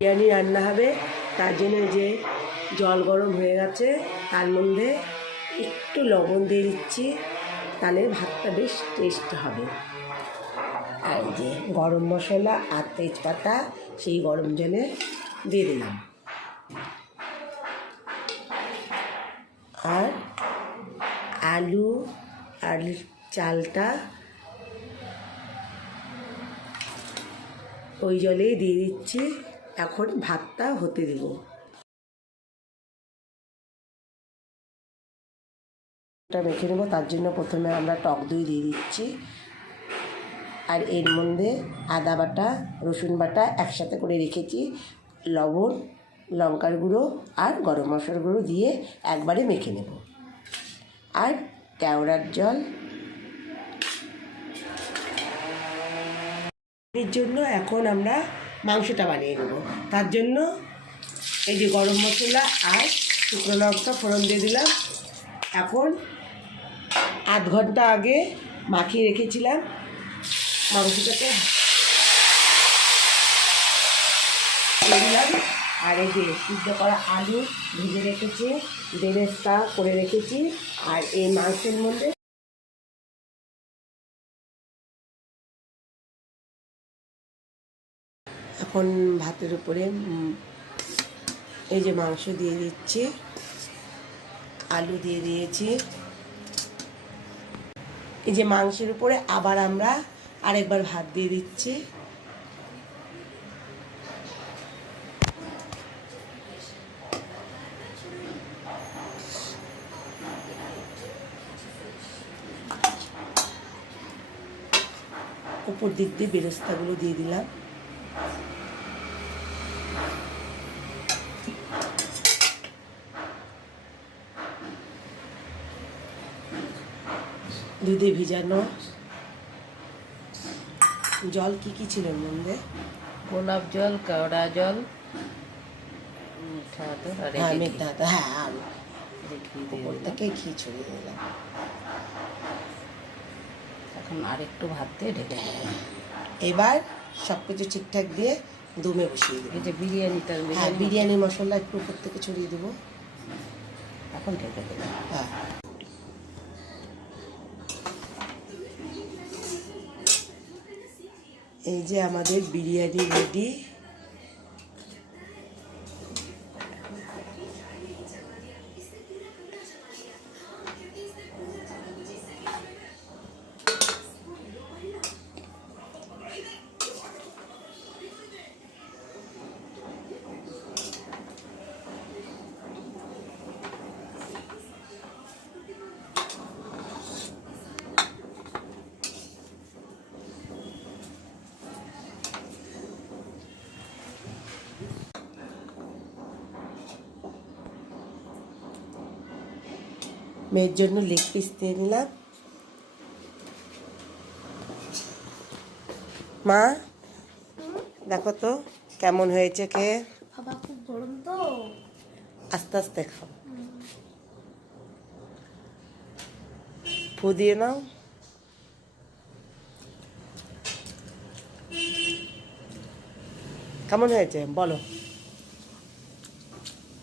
বিরিয়ানি রান্না হবে। তার জন্য যে জল গরম হয়ে গেছে, তার মধ্যে একটু লবণ দিয়ে দিচ্ছি, তাহলে ভাতটা বেশ টেস্ট হবে। আর যে গরম মশলা আর তেজপাতা, সেই গরম জলে দিয়ে দিলাম। আর আলু আর চালটা ওই জলেই দিয়ে দিচ্ছি। এখন ভাতটা হতে দেব। মেখে নেব, তার জন্য প্রথমে আমরা টক দই দিয়ে দিচ্ছি। আর এর মধ্যে আদা বাটা, রসুন বাটা একসাথে করে রেখেছি। লবণ, লঙ্কার গুঁড়ো আর গরম মশলার গুঁড়ো দিয়ে একবারে মেখে নেব। আর কেওড়ার জল। এর জন্য এখন আমরা মাংসটা বানিয়ে নেব। তার জন্য এই যে গরম মশলা আর শুকনো লঙ্কা ফোড়ন দিয়ে দিলাম। এখন আধ ঘণ্টা আগে মাখিয়ে রেখেছিলাম মাংসটাকে। দিলাম। আর এই যে সিদ্ধ করা আলু ভেজে রেখেছি, বেরেস্তা করে রেখেছি। আর এই মাংসের মধ্যে এখন ভাতের উপরে এই যে মাংস দিয়ে দিচ্ছি, আলু দিয়ে দিয়েছি। এই যে মাংসের উপরে আবার আমরা আরেকবার ভাত দিয়ে দিচ্ছি। উপর দিক দিয়ে বেরেস্তাগুলো দিয়ে দিলাম। দুধে ভিজানো। জল কি কি ছিল মধ্যে? গোলাপ জল কেওড়া জল হ্যাঁ মিথ্যা হ্যাঁ আলু উপর থেকে ঘি ছড়িয়ে দিলাম। এখন আরেকটু ভাত দিয়ে ঢেকে দেবো। এবার সব কিছু ঠিকঠাক দিয়ে দমে বসিয়ে দেবো। যে বিরিয়ানিটা হ্যাঁ বিরিয়ানি। বিরিয়ানি মশলা একটু উপর থেকে ছড়িয়ে দেবো। এখন ঢেকে দেবো হ্যাঁ। এই যে আমাদের বিরিয়ানি রেডি মেয়ের জন্য লেগ পিস দিয়ে নিলাম মা দেখো তো কেমন হয়েছে খেয়ে বাবা খুব গরম তো আস্তে আস্তে খাও ফু দিয়ে নাও কেমন হয়েছে বলো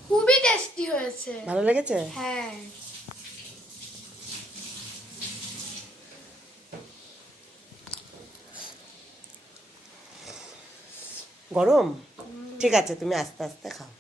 খুবই টেস্টি হয়েছে ভালো লেগেছে হ্যাঁ গরম? ঠিক আছে তুমি আস্তে আস্তে খাও।